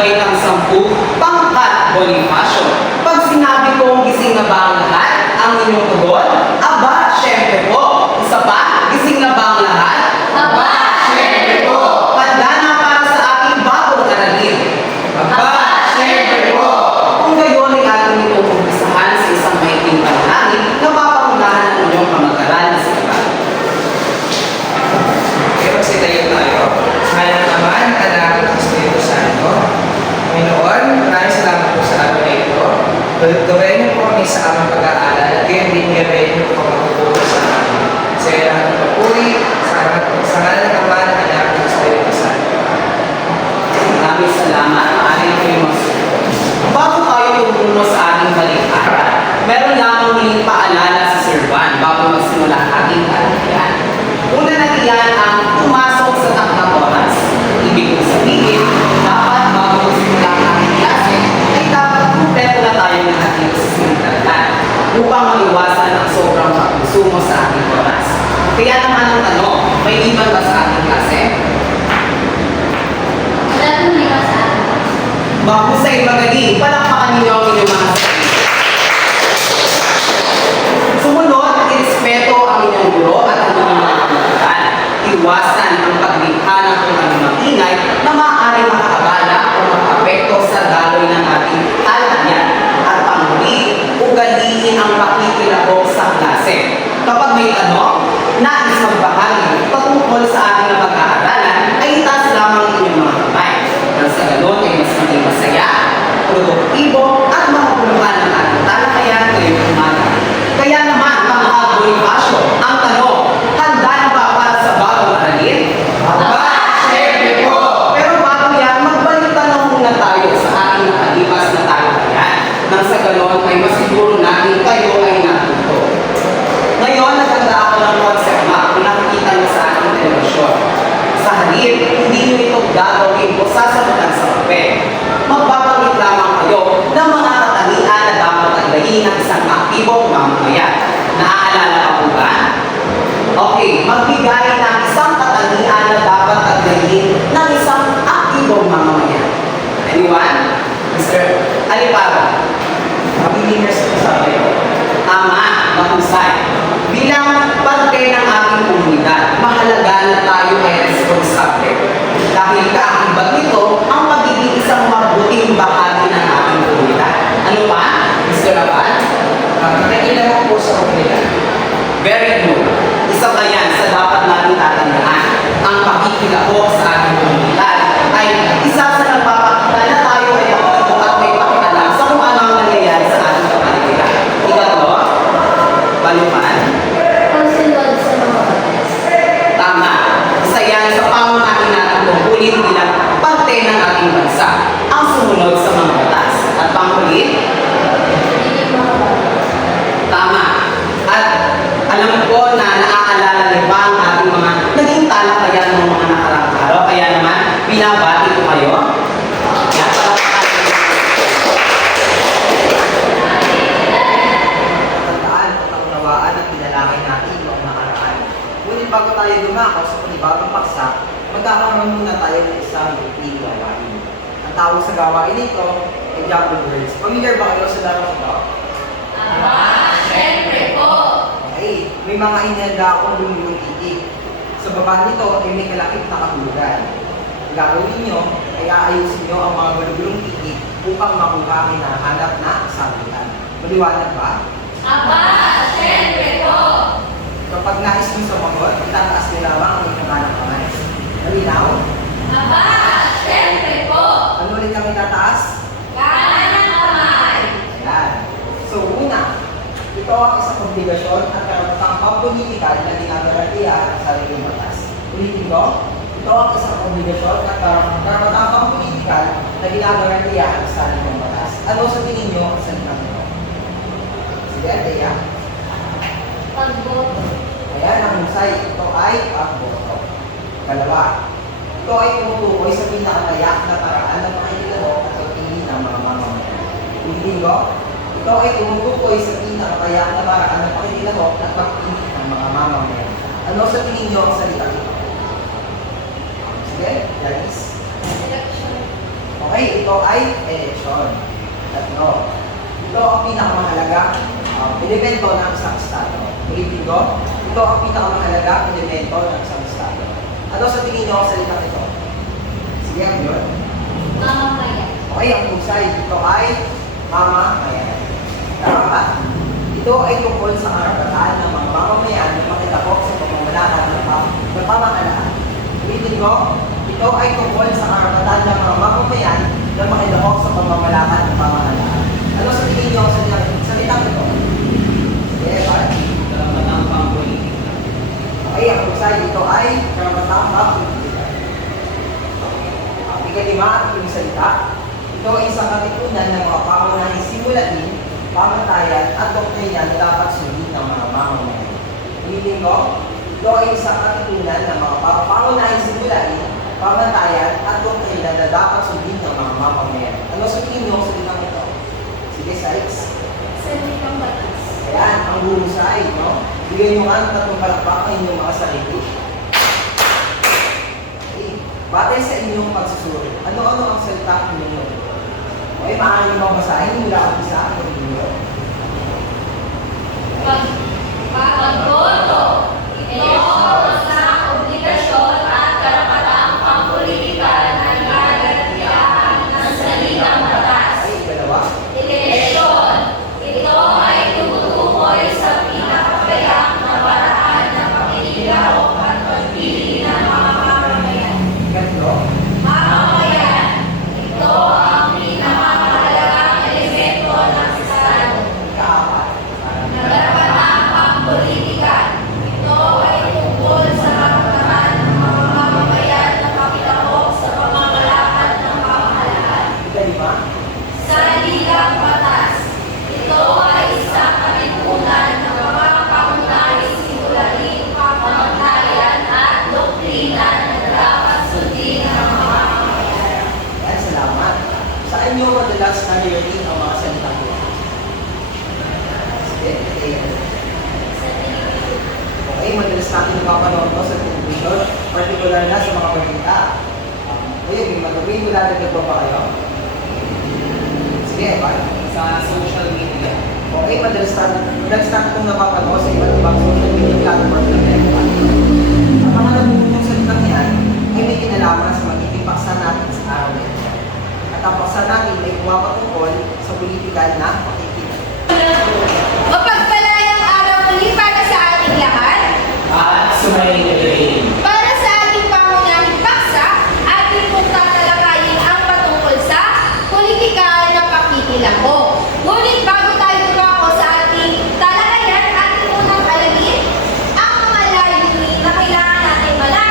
Baitang 10, Pangkat Bonifacio. Pag sinabi kong gising na ba ang lahat, ang inyong tugon? Aba, syempre po. Isa pa, gising na ba ang lahat? Aba, syempre po. Handa na para sa ating bagong aralin. Aba, syempre po. Kung gayon ay ating itong umpisahan sa isang maikling panalangin na papangunahan ng inyong kamag-aral na si Iba. Kaya magsitayo tayo. Sa ngalan ng Ama, ng Anak, at ng Espiritu Santo. Panginoon, maraming salamat po sa araw na ito. Gawin niyo po kami sa aming pag-aaral at gayon din gawin niyo po magtuturo sa amin. Sa iyo lahat ng papuri, sa ngalan ng Ama, ng Anak, at ng Espiritu Santo. Maraming salamat. Maaari kayo magsulat. Bago tayo tumuno sa ating balik-aral, meron lamang muling paalala sa Sir Juan bago magsimula ang ating talakayan. Una na iyan ang pumasok sa takdang oras. Ibig kong sabihin, dapat bago magsimula ang ating klase, ay dapat kumpleto na tayo ng ating sisintalan upang maiwasan ang sobrang pagkonsumo sa ating oras. Kaya naman ang tanong, may iban ba sa ating klase? Wala pong liwa sa akin. Mahusay magaling, palakpakan ninyo ang inyong mga sarili. Sumunod, irespeto ang inyong guro at ang inyong mga kamutan. Iwasan ang paglikha ng kung anong maingay na maaaring makaabala o makaapekto sa daloy ng ating talakayan. At panghuli, ugaliin ang pakikilahok sa klase. Kapag may tanong, nais magbahagi patungkol sa ating pag-aaralan, ay itaas lamang ang inyong mga kamay. Nang sa ganon ay mas maging masaya, produktibo at makapuluhan ang ating talakayan ngayong umaga. Kaya naman, mga Bonifacio, ang tanong, handa na ba para sa bagong aralin? Aba, syempre po. Pero bago yan, magbalik tanong muna tayo sa ating nakalipas na talakayan. Nang sa ganon ay masiguro natin kayo ay natuto. Ngayon, nagtanda ako ng concept map kung nakikita niyo sa ating telebisyon. Sa halip, hindi niyo ito gagawin o sasagutan sa papel. Magbabanggit lamang kayo ng mga katangian na dapat taglayin ng isang aktibong mamamayan. Naaalala ka po ba? Okay, magbigay ng isang katangian na dapat taglayin ng isang aktibong mamamayan. Anyone? Mr. Aliparo. Mabilis ko sa kayo. Tama, mahusay. Bilang parte ng ating komunidad, mahalaga na tayo ay responsable. Dahil kaakibat nito ang pagiging isang mabuting bahagi ng ating komunidad. Ano pa, Mr. Laban? Nakikilang po sa komunidad. Very good. Isa pa yan sa dapat natin tatandaan. Ang pakikilahok sa ating komunidad ay isa sa nagpapakita na tayo ay aktibo at may pakialam sa kung ano ang nangyayari sa ating kapaligiran. Ikatlo, balupan. Pagsunod sa mga batas. Tama. Isa yan sa pangunahin natin tungkulin bilang parte ng ating bansa. Ang sumunod sa mga batas. At panghuli, Hindi makabatas. tama. At alam ko na naaalala niyo ba ang ating mga naging talakayan ng mga nakaraang araw. Kaya naman, binabati ko kayo. Yan, Tandaan at kaunawaan at pinalangin natin noong nakaraan. Ngunit bago tayo dumako sa panibagong paksa, magkakaroon muna tayo ng isang routine gawain. Ang tawag sa gawain nito ay Jumble Words. Familiar ba kayo sa larong ito? Aba, syempre po. Okay, may mga inihanda akong lumulong titik. Sa baba nito ay may kalakip na kahulugan. Ang gagawin nyo ay aayusin nyo ang mga gulong titik upang makuha ang hinahanap na sagutan. Maliwanag ba? Aba, syempre po. Kapag nais mong sumagot, itataas nyo lamang ang inyong kanang kamay. Malinaw? Aba, syempre po. Ano ulit ang itataas? Kanang kamay. Ayan. So, una, ito ang isang obligasyon at karapatang pampolitikal na ginagarantiya sa sariling batas. Ulitin ko, ito ang isang obligasyon at karapatang pampolitikal na ginagarantiya sa sariling batas. Ano sa tingin nyo ang salitang ito? Sige, Tia. Pagboto. Ayan, ang husay. Ito ay pagboto. Dalawa, ito ay tumutukoy sa pinakatayak na paraan ng pakikilahok at pagpili ng mga mamamayan. Ulitin ko, ito ay tumutukoy sa pinakatayak na paraan ng pakikilahok at pagpili ng mga mamamayan. Ano sa tingin nyo ang salita ito? Sige, Janice. Election. Okay, ito ito ay eleksyon. Tatlo. Ito ang pinakamahalaga elemento ng isang estado. Ulitin ko, ito ang pinakamahalaga elemento ng isang estado. Ano sa tingin nyo ang salitang ito? Sige, ang yun. Mamamayan. Okay, ang husay. Ito ay mamamayan. Dapat, ito ay tungkol sa karapatan ng mga mamamayan na makitapok sa pamamalakad ng pamahalaan. Ulitin ko, ito ay tungkol sa karapatan ng mga mamamayan na makitapok sa pamamalakad ng pamahalaan. Ano sa tingin nyo sa salitang ito? Sige, Evan. Karapatang pampolitika. Okay, ang husay. Ito ay karapatang pampolitika. Ikalima at yung salita, ito ay isang katipunan ng mga pangunahing simulatin, pamantayan at doktrina na dapat sundin ng mga mamamayan. Ulitin ko, ito ay isang katipunan ng mga pangunahing simulatin, pamantayan at doktrina na dapat sundin ng mga mamamayan. Ano sa tingin nyo sa litang ito? Sige, Sykes. Salitang batas. Ayan, ang husay, no? Bigyan nyo nga ng tatlong palakpak ng inyong mga sarili. Batay sa inyong pagsusuri, ano-ano ang salita ninyo? Okay, maaari mo basahin mula ang isa ang ninyo. Pagboto. Ito isang obligasyon at karapatang pampolitika na ginagawa ng salitang batas. Ay, ikalawa. Eleksyon. Ito ay tumutukoy sa pinakapayang na paraan ng pagkikilahok at pagpili ng mga mamamayan. Ikatlo. Mamamayan. Ito ang pinakamahalagang elemento ng Estado. Ikaapat. Karapatang pampolitika. Ito ay tungkol sa karapatan ng mga mamamayan na makitahok sa pamamalakad ng pamahalaan. Ikalima. Saligang batas. Ito ay isang katipunan ng mga pangunahing simulating pamantayan at doktrina na dapat sundin ng mga mamamayan. Yan, salamat. Saan nyo madalas naririnig ang mga salitang ito? Sige, okay. Okay, madalas natin napapanood ko sa television, particular na sa mga balita. Kuya, may magawin mo lalagay ba kayo? Sige, Evan. Sa social media. Okay, madalas natin itong napapanood sa iba't ibang social media platform ng Evan. Ang mga nabubulong salitang yan ay may kinalaman sa magiging paksa natin sa araw na ito. At ang paksa natin ay pumapatungkol sa politikal na pakikinig. Mapagpalayang araw muli para sa ating lahat. At sumayin Para sa ating pangunahing paksa, ating pong tatalakayin ang patungkol sa politikal na pakikilahok. Ngunit bago tayo tumako sa ating talakayan, ating unang alamin ang mga layunin na kailangan natin malaman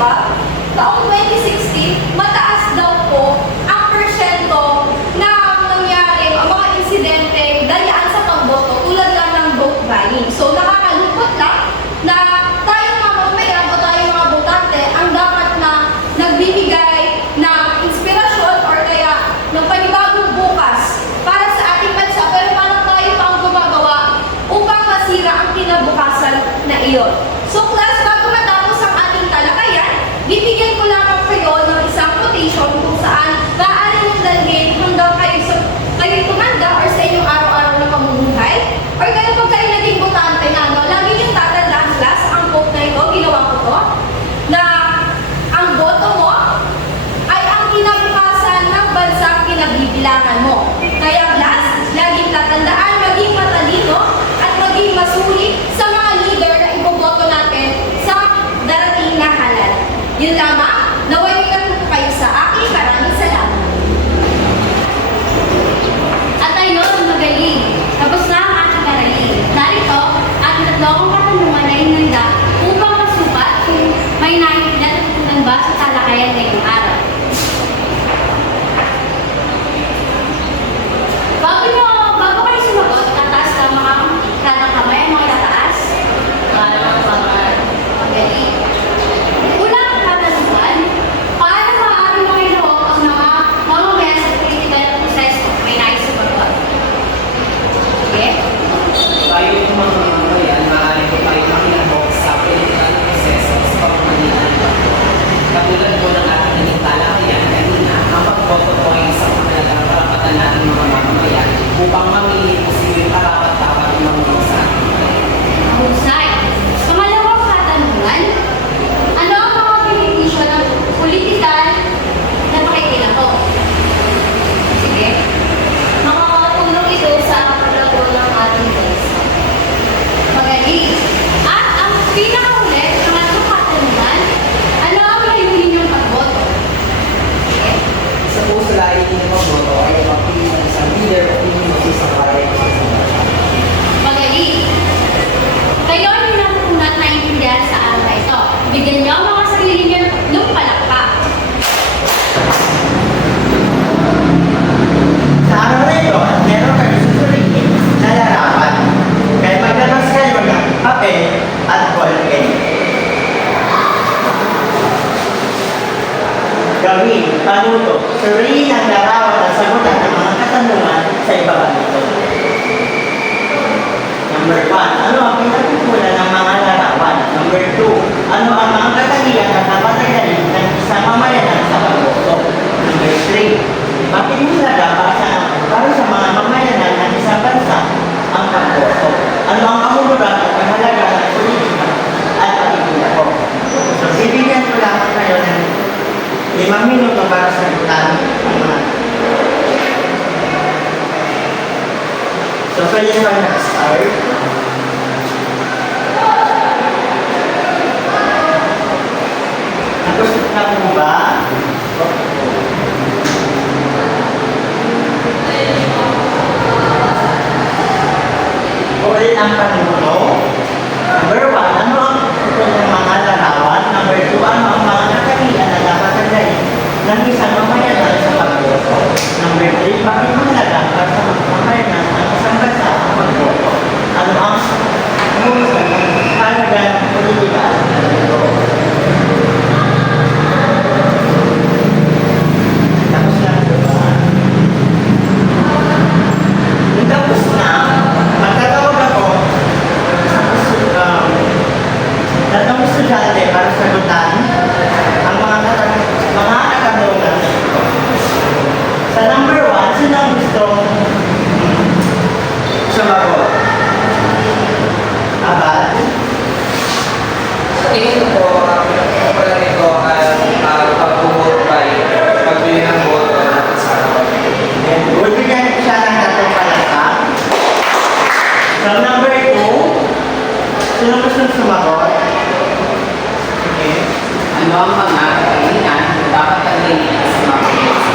ba? Taong 2016, mataas daw po ang porsyento na nangyari ang mga insidente dayaan sa pagboto tulad lang ng vote buying. So nakakalungkot lang na tayo mga mamamayan o tayo mga botante ang dapat na nagbibigay ng inspirasyon or kaya ng panibagong bukas para sa ating bansa pero parang tayo pa ang gumagawa upang masira ang kinabukasan na iyon. So class, bago matapos ang ating talakayan, bibigyan ko lamang kayo ng isang quotation kung saan maaari mong dalhin hanggang kayo tumanda or sa inyong araw-araw na pamumuhay or kaya pag kayo naging botante na lagi yung tatandaan class, ang quote na ito, ginawa ko to, na ang boto mo ay ang kinabukasan ng bansang kinabibilangan mo. Kaya class, laging tatandaan, maging matalino at maging masuri sa mga leader na iboboto natin sa darating na halal. Yun lamang, naway natuto kayo sa akin. Maraming salamat. At ayun, magaling. Tapos na ang ating aralin. Narito, ating tatlong katanungan na inanda upang masukat kung may natutunan ba sa talakayan ngayong araw. Bago kayo sumagot, tataas ka mga kanang kamay, mga tataas. Magaling. Unang katanungan, paano maaari makilahok ang mga mamamayan sa political proseso? May nais sumagot. Sige? Tayo yung mga mamamayan, maaari ko tayo makilahok sa political proseso sa pamamagitan ng katulad po ng ating naging talakayan kanina, ang pagboto po ay isang mahalagang karapatan natin mga mamamayan upang mamili kung sino yung karapat-dapat ng mga bansa. Mahusay. Pangalawang katanungan, ano ang mga benepisyo ng politikal na pakikilahok? Sige. Makakatulong ito sa paglago ng ating bansa. Magaling. At ang pinakahuli, pangatlong katanungan, ano ang layunin niyong pagboto? Sige. Sa puso lahat ng pagboto ay mapili ng isang leader o pinili sa bayan ng isang bansa. Magaling. Kayo ang natutunan na intindihan sa araw na ito. Bigyan niyo ang mga sarili niyo ng palakpak. Sa araw na ito, meron kayo susuriin na larawan. Kaya maglalabas kayo ng papel at ballpen. Gawin, panuto, suriin ang larawan at sagutan ng mga katanungan sa ibaba nito. Number 1, ano ang pinagkukulan ng mga larawan? Number 2, ano ang mga katangian na dapat tanggalin ng isang mamayanan sa pagboto? Number 3, bakit mahalaga para sa mga mamayanan ng isang bansa ang pagboto? Ano ang kahulugan at mahalaga ng politika at pakikilahok? So, bibigyan ko lamang kayo ng 5 minuto para sagutan ang mga. So, pwede naman nag-start. Nagusot na po ba? Ulit ang panuno. Number 1, ano ang ito ng mga larawan? Number 2, ano ang mga katangian na dapat tanggalin ng isang mamayanan sa pagboto? Number 3, bakit mahalaga para sa mamayanan ng isang bansa ang pagboto? Ano ang halaga ng politika? Tapos na ito ba? Kung tapos na, magtatawag ako tatlong estudyante para sagutan ang mga katanungan na ito. Sa number 1, sino ang gustong sumagot? Abad? Sa tingin ko po, ang pala nito ay pag-vote by pagbili ng boto ng kasama. And good, bigyan siya ng tatlong palakpak. Sa number 2, sino gustong sumagot? Okay. Ano ang mga katangian na dapat tanggalin sa mga bansa?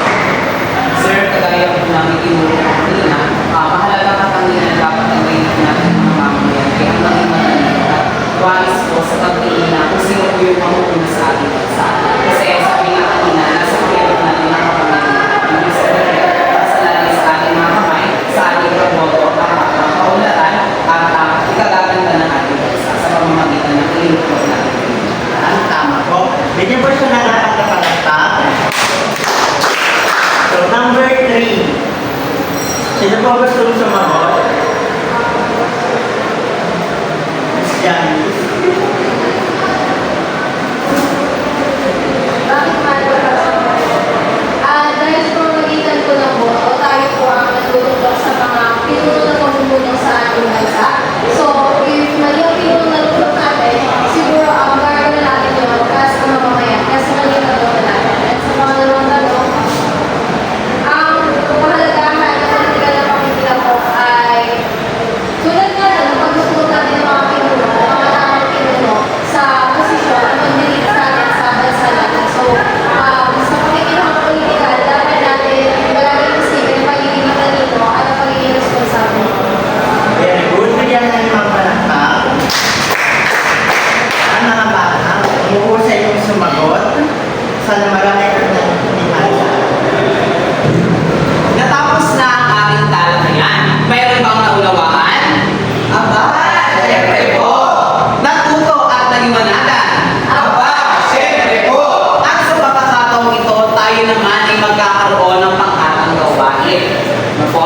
Sir, kagaya po namin tinuro kanina, mahalaga katangian na dapat tanggalin natin mga mamamayan kaya ang maging matalino at wise po sa pagpili na kung sino po yung mamuuna sa ating bansa. person na dapat napalagpak? So, number 3. Sino po gusto sumagot? Miss Janice. Bakit mahalaga ka? Dahil sa pamamagitan po ng boto, tayo po ang natutulog sa mga pinuno na pamumuno sa ating bansa. So, if mali ang pinuno na tulog natin, siguro ang gagawin natin yun kasi ang mamamayan, kasi mali ang boto natin. At sa pangalawang tanong, ang kahalagahan ng politikal na pakikilahok ay tulad nga ng pagsusunod natin ng mga pinuno, mga tamang pinuno sa posisyon at pagdilig sa atin sa bansa natin. So, sa pakikilahok politikal, dapat natin malagay isipin ang pagiging matalino at ang pagiging responsable. Very good. Bigyan na yung mga palakpak. Ang mga bata, umuusay yung sumagot. Sana marami ka na hinihasa. Natapos na ang ating talakayan. Mayroon bang naunawaan? Aba, syempre po. Natuto at naliwanagan. Aba, syempre po. At sa pagkakataong ito, tayo naman ay magkakaroon ng pangkatang gawain. Ano po?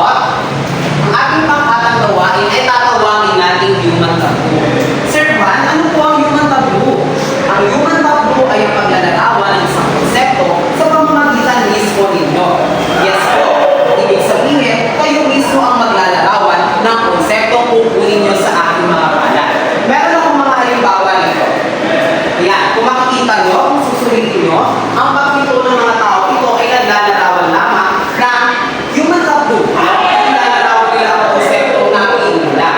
Ang ating pangkatang gawain ay tatawagin natin human taboo. Sir Juan, ano po ang human taboo? Ang human taboo ay ang paglalarawan ng isang konsepto sa pamamagitan mismo ninyo. Yes po. Ibig sabihin, kayo mismo ang maglalarawan ng konseptong kukunin nyo sa aking mga palat. Meron akong mga halimbawa nito. Ayan, kung makikita nyo, kung susulitin nyo, ang pagpito ng mga tao ito ay naglalarawan lamang ng human taboo. Naglalarawan nila ang konsepto na pinila.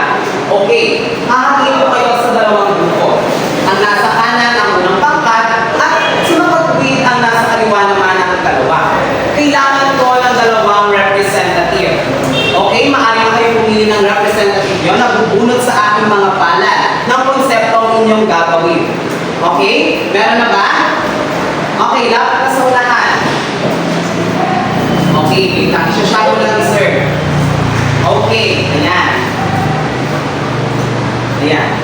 Okay, hahatiin ko kayo sa dalawang grupo. Ang nasa kanan ang unang pangkat at sumapagpit ang nasa kaliwa naman ang dalawa. Kailangan ko ng dalawang representative. Okay, maaari kayo pumili ng representative nyo na bubunot sa aking mga palad ng konseptong inyong gagawin. Okay? Meron na ba? Okay, dapat na sa unahan. Okay, wait lang. Isa-shadow lang ni sir. Okay, ayan. Ayan.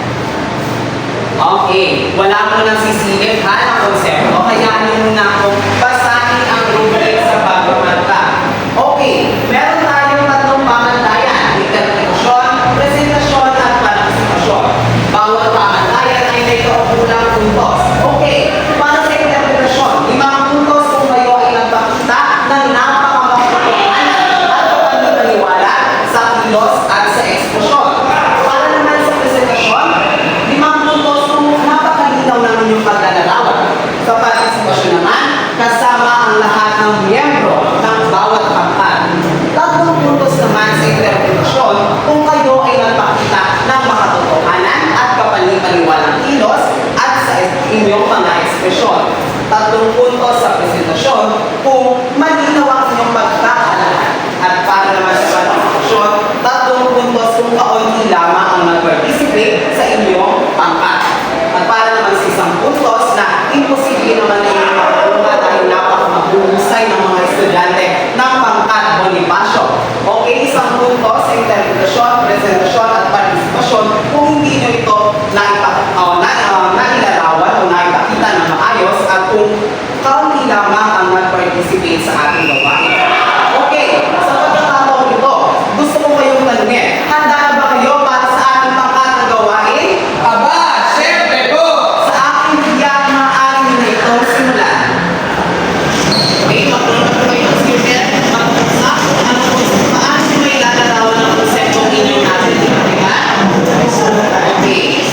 Okay, wala mo nang sisilip ha ng konsepto. Kaya nyo muna akong basahin ang rubric sa pagmamanta. Okay, meron tayong tatlong pamantayan. Interpretasyon, presentasyon, at partisipasyon. Bawat pamantayan ay may kaukulang puntos. Okay, para sa interpretasyon, 5 puntos kung kayo ay nagpakita ng napakamakukuhanan at kapag-paniwala sa kilos at sa ekspresyon. Para naman sa presentasyon, 5 puntos kung napakalinaw ng inyong paglalarawan. Sa partisipasyon naman, kasama ang lahat ng miyembro ng bawat pangkat. 3 puntos naman sa interpretasyon kung kayo ay nagpakita ng makatotohanan at kapani-paniwalang kilos at sa inyong mga ekspresyon. 3 puntos sa presentasyon kung malinaw ang inyong pagkakalahat. At para naman sa partisipasyon, 3 puntos kung kaunti lamang ang nag-participate sa inyong pangkat. At para naman sa 1 puntos na imposible naman na inyong makakuha dahil napakamahuhusay ng mga estudyante ng pangkat Bonifacio. Okay, 1 puntos sa interpretasyon, presentasyon at partisipasyon kung hindi nyo ito nailarawan o naipakita na maayos at kung kaunti lamang ang nag-participate sa ating gawain. Okay, sa pagkakataon ito, gusto ko kayong tanungin, handa na ba kayo para sa ating pangkatang gawain? Aba, syempre po! Sa aking biyak, maaari nyo na itong simulan. Okay, magpunta po kayo ng student, magpunta kung ano po paano nyo may lalarawan ng konseptong inyong natin. Okay?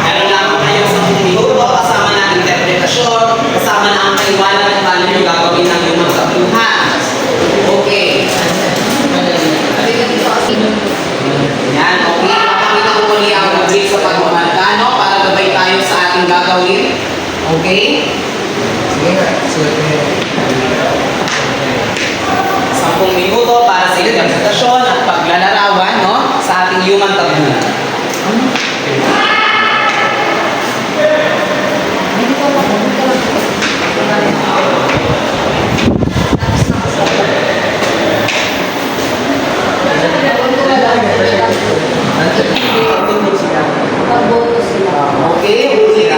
Meron lang kayo sa minuto, kasama na ang interpretasyon, kasama na ang paliwanag at paano nyo gagawin ng inyong kabuhan. Okay. Yan, okay. Papakita ko muli ang rubric sa pagmamahal, no? Para gabay tayo sa ating gagawin. Okay? Sige, 10 minuto para sa interpretasyon at paglalarawan, no? Sa ating human taboo. Magboto sila. Okay, ulitin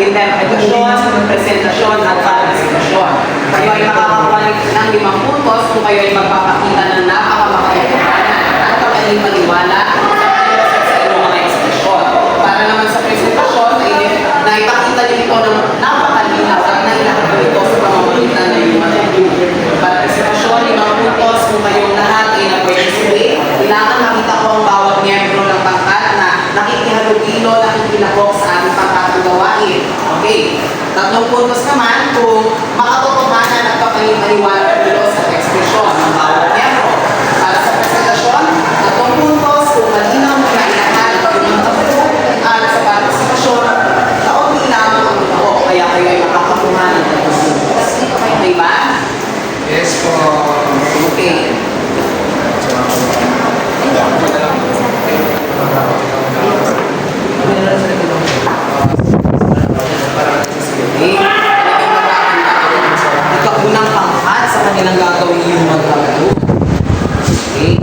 interpretasyon, presentasyon, at partisipasyon. Kayo ay makakakuha ng 5 puntos kung kayo ay magpapakita ng napakamakayaganan at kakaling paniwala sa inyong mga ekspresyon. Para naman sa presentasyon, ay naipakita niyo ito ng napakalinaw at nailakad ito sa pamamagitan ng iyong mga partisipasyon, 5 puntos kung kayong lahat ay nag-participate. Kailangan makita ko ang bawat miyembro ng pangkat na nakikihalugilo, nakikilahok sa ating pangkatang gawain. Okay. 3 puntos naman kung makatotohanan at kapalipaniwala dito sa ekspresyon ng bawat miyembro. Para sa presentasyon, 3 puntos kung malinaw mo na ilahan ang inyong tapo at sa partisipasyon, kaunti lamang ang tao, kaya kayo ay makakakuha ng 3 puntos. Okay ba? Yes po. Okay. Okay. Ikaunang pangkat sa kanilang gagawin yung magkakaroon. Okay.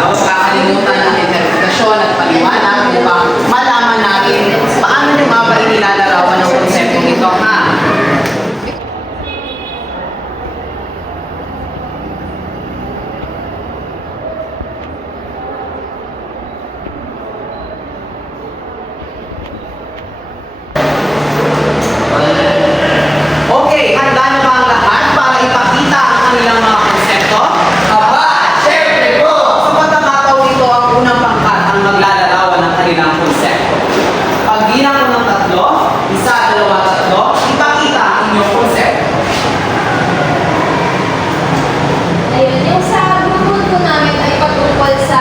Huwag kakalimutan ang interpretasyon at paliwanag upang malaman natin paano nyo nga ba inilalarawan ng konseptong ito, ha? Okay, handa na ba ang lahat para ipakita ang kanilang mga konsepto? Aba, syempre po! Sa pagkakataon ito, ang unang pangkat ang maglalarawan ng kanilang konsepto. Pagbilang ko ng 3, 1, 2, 3, ipakita ang inyong konsepto. Ayun, yung sa grupo po namin ay patungkol sa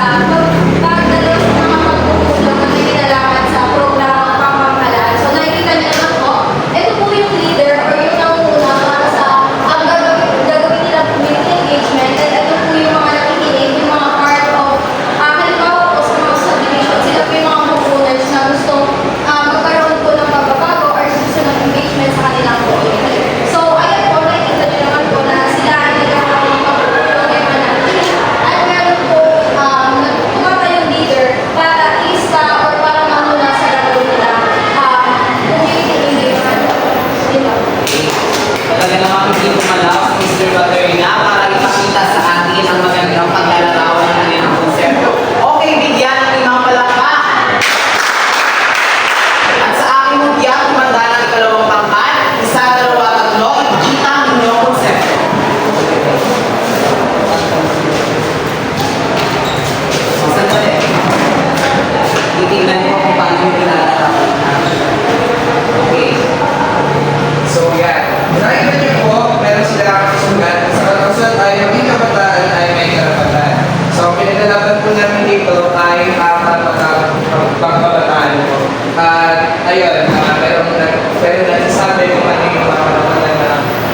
pagdalo sa mga pagtutulong na may kinalaman sa programang pamamahalaan. So nakikita niyo naman po, ito po yung leader or yung nangunguna para sa ang gagawin nila community engagement, and ito po yung mga nakikinig, yung mga part of, halimbawa po sa mga subdivision, sila po yung mga homeowners na gusto magkaroon po ng pagbabago or gusto ng engagement sa kanilang community. So ayun po, nakikita niyo naman po na sila ay nagkakaroon ng pagtutulong ay manatili. At meron po, nagtutulong tayong leader para isa or para mamuna sa gagawin nila community engagement. Yun lang. Talaga naman hindi kumalaw si Mr. Baterina para ipakita sa atin ang magandang paglalarawan ng kanilang konsepto. Okay, bigyan ng 5 palakpak. At sa aking mutya, kumanda ng 2 pangkat, 1, 2, 3, ipakita ang inyong konsepto. So, sandali. Titignan ko kung paano yung pinalarawan. Okay. So yan. Nakikita niyo po, meron sila kasunod. Sa kasunod ay maging kabataan ay may karapatan. So ang pinaglalaban po namin dito ay ang pagkabataan po. At ayun, pero nagsasabi kung ano yung mga karapatan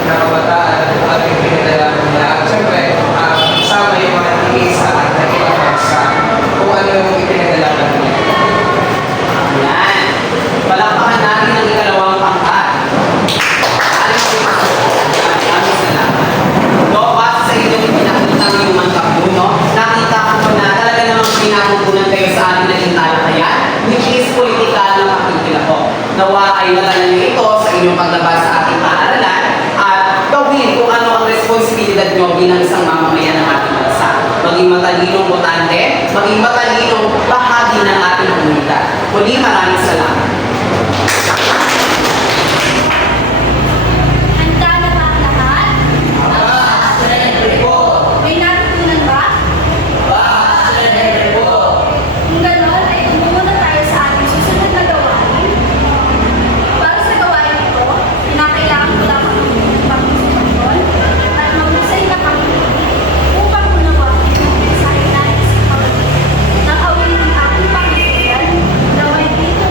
na kabataan at kung ano yung pinaglalaban nila. At syempre, kasama yung mga tigisa at nakikipagsa kung ano yung ipinaglalaban nila. Yan. Palakpakan natin ang 2 pangkat. Maraming salamat. No, base sa inyong ipinakita ng human kapuno, nakita ko na talaga namang pinakukunan kayo sa ating naging talakayan, which is political na pakikilahok. Nawa ay nalalan niyo ito sa inyong paglabas sa ating paaralan at gawin kung ano ang responsibilidad nyo bilang isang mamamayan ng ating bansa. Maging matalinong botante, maging matalinong bahagi ng ating komunidad. Muli, maraming salamat. Handa na ba ang lahat? May natutunan ba? Kung gano'n, ay tumungo na tayo sa ating susunod na gawain. Para sa gawain ito, kinakailangan ko lamang ang inyong partisipasyon at maghusay na pakikinig upang unawain ang mensahe natin sa kawalan ng awin ng ating Panginoon na may dito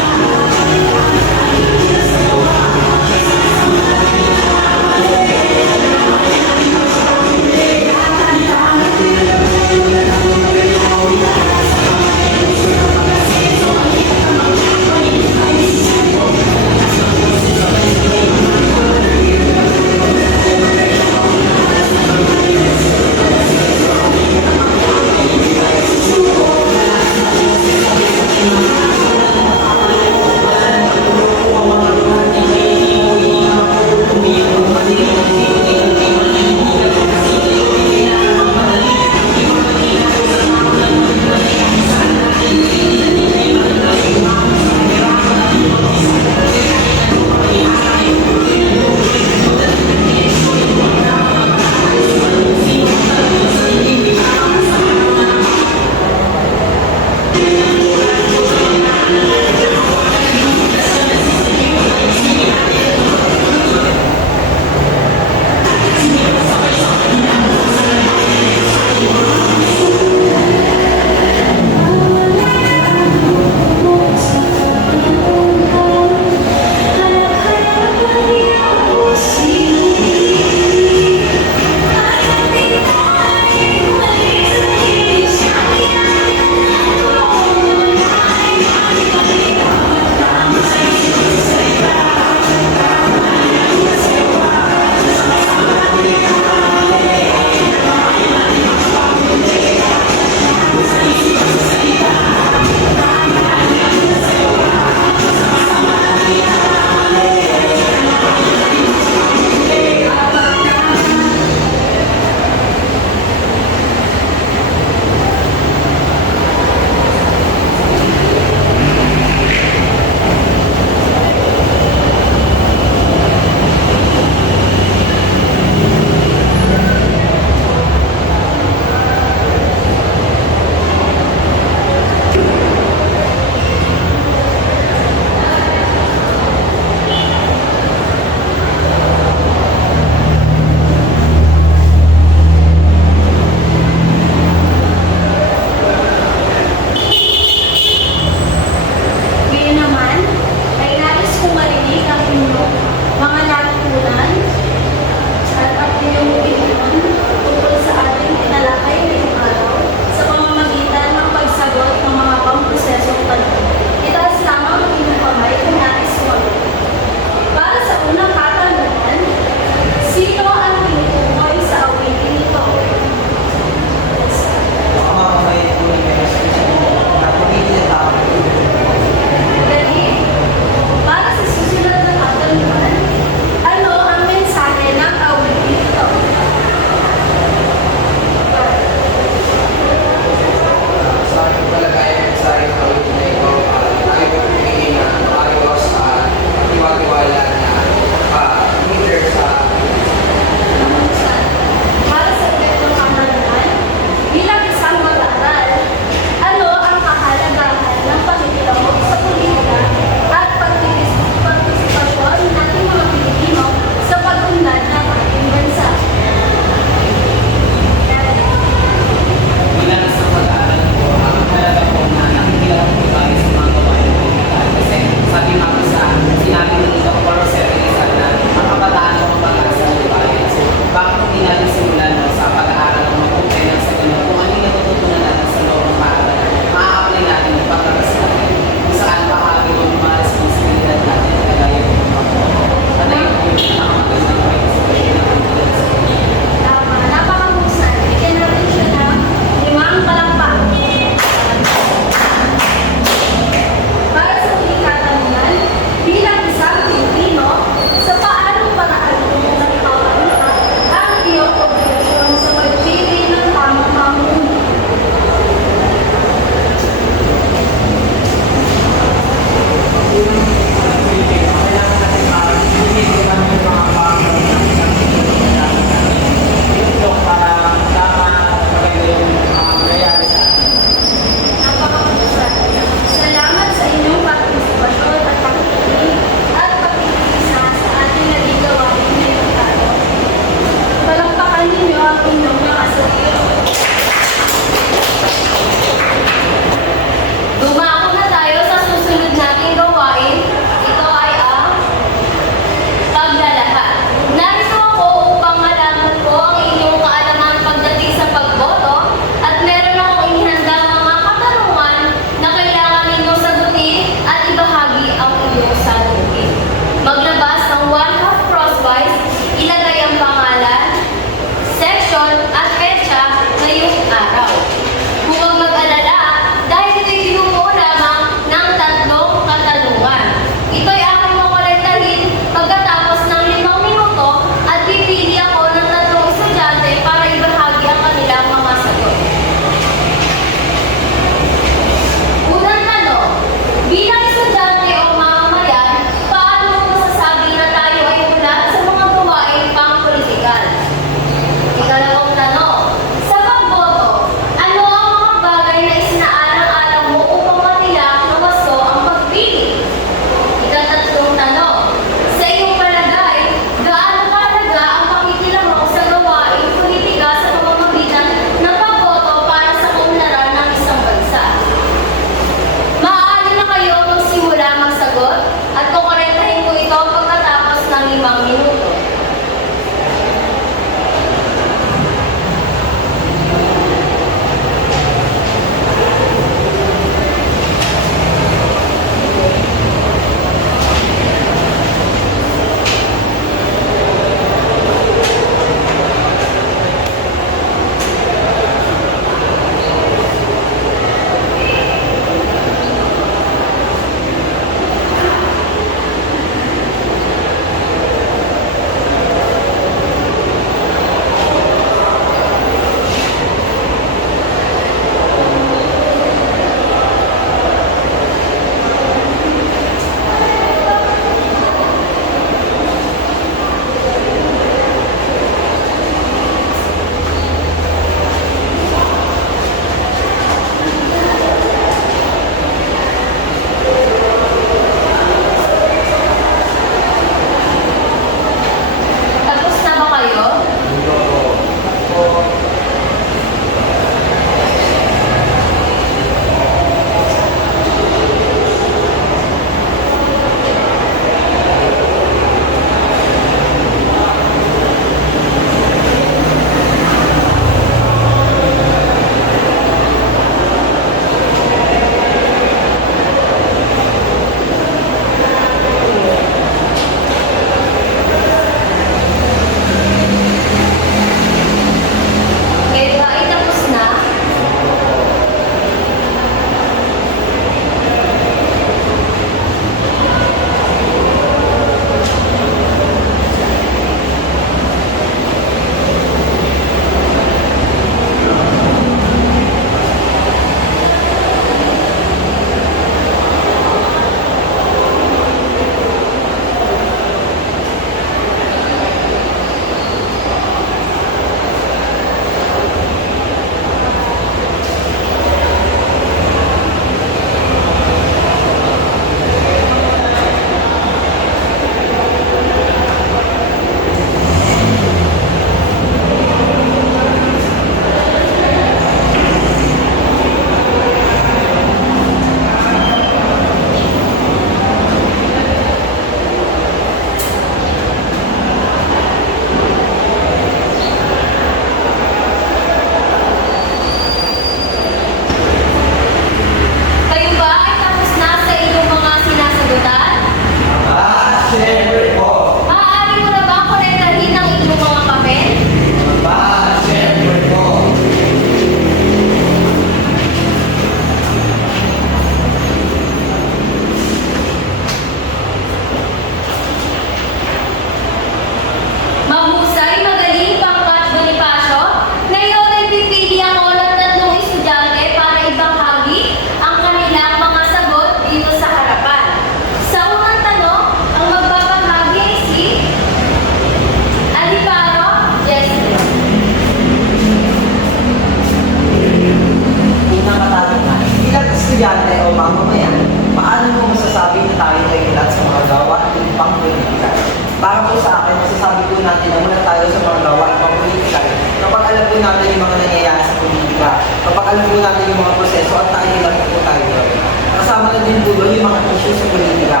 natin yung mga nangyayari sa politika, kapag alam po natin yung mga proseso at nakikilang po tayo doon. Kasama na din po doon yung mga issues sa politika.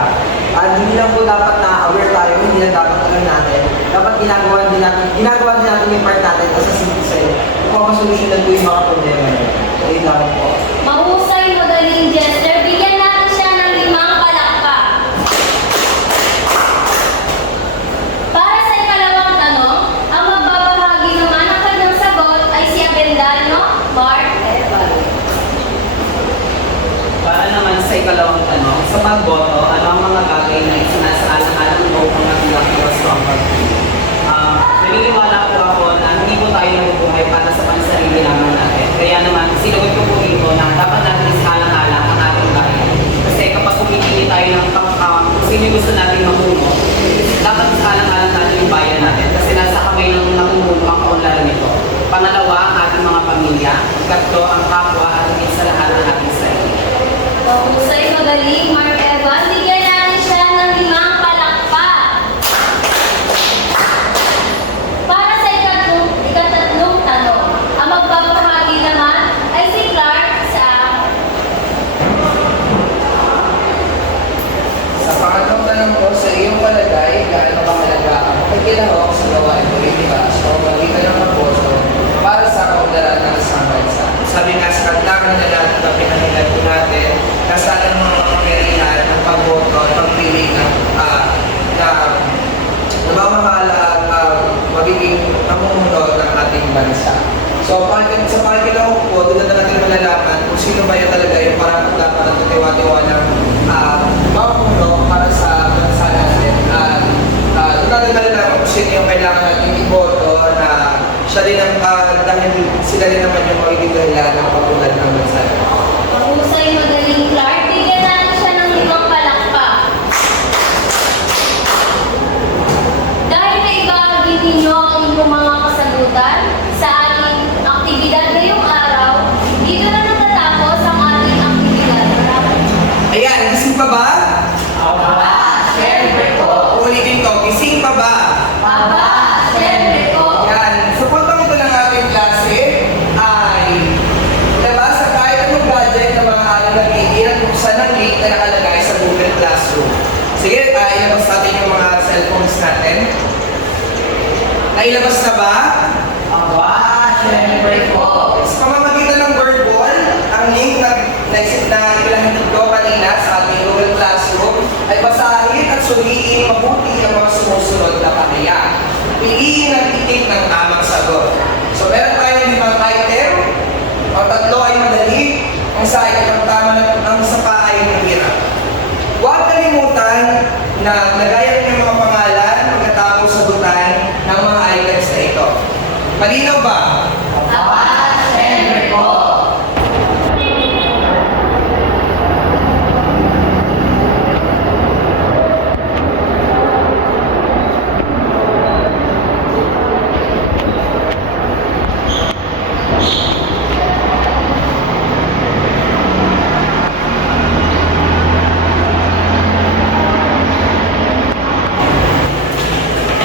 At hindi lang po dapat na aware tayo, hindi lang dapat alam natin. Dapat ginagawa din natin yung part natin as a citizen upang masolusyonan po yung mga problema niyo. Ayun lang po. Mahusay, magaling, Jester. Bigyan natin siya ng 5 palakpak. Para sa ikalawang tanong, ang magbabahagi naman ng kanyang sagot ay si Abendano Mark Eval. Para naman sa ikalawang tanong, sa pagboto, ano ang mga bagay na isinasaalang-alang mo kung naglakiwas ko ang pagpili? Naniniwala po ako na hindi po tayo nabubuhay para sa pansarili lamang natin. Kaya naman, sinugot ko po dito na dapat natin isaalang-alang ang ating bayan. Kasi kapag pumipili tayo ng kung sino gusto natin mamuno, dapat isaalang-alang natin yung bayan natin. Kasi nasa kamay ng namumuno ang kaunlaran nito. Pangalawa, ang ating mga pamilya. Ikatlo, ang kapwa at higit sa lahat ng ating sarili. Mahusay, magaling, Mark Eval. Bigyan natin siya ng 5 palakpak. Para sa ikatatlong tanong, ang magbabahagi naman ay si Clark sa Sa pangatlong tanong ko, sa iyong palagay, gaano kahalaga ang pakikilahok sa gawain politika sa pamamagitan ng pagboto para sa kaunlaran ng isang bansa? Sabi nga sa kantangan na natin na pinanilan po natin, kasalan mga kapangyarihan ng pagboto at pagpili ng namamahala at magiging namumuno ng ating bansa. So, sa pakikilahok po, doon na natin malalaman kung sino ba yun talaga yung parang dapat at tiwa-tiwa ng mamuno para sa bansa natin. Doon natin malalaman kung sino yung kailangan natin iboto na siya din ang, dahil sila din naman yung magiging dahilan ng pagbulan ng bansa. Mahusay, magaling, Clark. Bigyan natin siya ng 5 palakpak. Dahil naibahagi ninyo ang inyong mga kasagutan sa ating aktibidad ngayong araw, dito na natatapos ang ating aktibidad. Ayan, gising pa ba? Aba, syempre po. Ulitin ko, gising pa ba? Aba, syempre po. Yan. Sa puntang ito ng ating klase ay labas sa kahit anong gadget na mga nag-iilan kung saan ang link na nakalagay sa Google Classroom. Sige, ilabas natin yung mga cellphones natin. Nailabas na ba? Aba, syempre po. Sa pamamagitan ng word wall, ang link na ipilahatid ko kanina sa ating Google Classroom ay basahin at suriin mabuti ang mga sumusunod na pakaya. Piliin ang titik ng tamang sagot. So meron tayong 5 item. Ang 3 ay madali. Ang isa ay ang isa pa ay mahirap. Huwag kalimutan na lagayan ng mga pangalan pagkatapos sagutan ng mga items na ito. Malinaw ba? Aba, syempre po.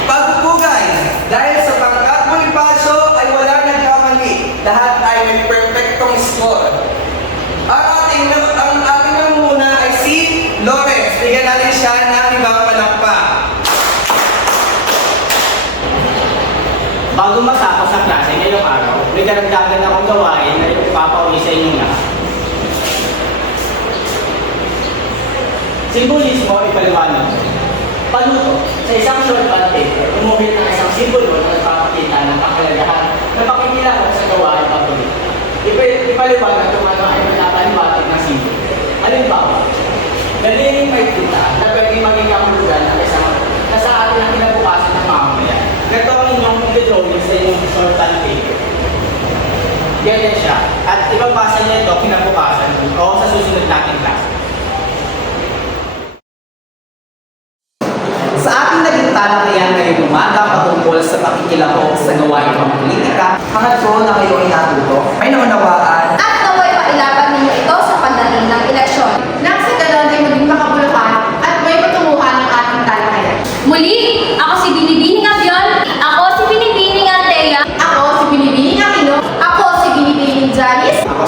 Pagpupugay, dahil sa pangkat Bonifacio ay wala nagkamali. Lahat ay may perfectong score. Ang ating namumuna ay si Lawrence. Bigyan natin siya ng 5 palakpak. Bago matapos ang klase ngayong araw, may karagdagan akong gawain na ipapauwi sa inyo na. Simbolismo ay paliwanag. Panuto, sa isang shortcut paper, umuhit ng isang simbolo na nagpapakita ng kahalagahan na pakikilahok sa gawain paborito. Ipaliwanag kung ano ay pinapaliwanag ng simbolo. Halimbawa, naliling may kita na pwede maging kahulugan ng isang na sa atin ang kinabukasan ng mamamayan. Ganito ang inyong i-drawing sa inyong shortcut paper. Ganyan siya. At ibabasa niya ito kinabukasan o sa susunod nating klase. Sa ating naging talakayan ngayong umaga patungkol sa pakikilahok sa gawain ng politika, Hangad ko na kayo ay natuto. May naunawaan. At naway mailaban ninyo ito sa pagdating ng eleksyon. Nang sa ganon ay maging makabuluhan at may patunguhan ng ating talakayan. Muli, ako si Binibining Abion. Ako si Binibining Altea. Ako si Binibining Aquino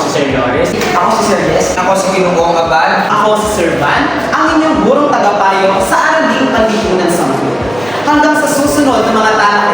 si Sir Lores. Ako si Sir Yes. Ako si Ginugong Abad. Ako si Sir Van, ang inyong gurong tagapayo sa Aranding Panlipunan sa Mundo. Hanggang sa susunod na mga talakayan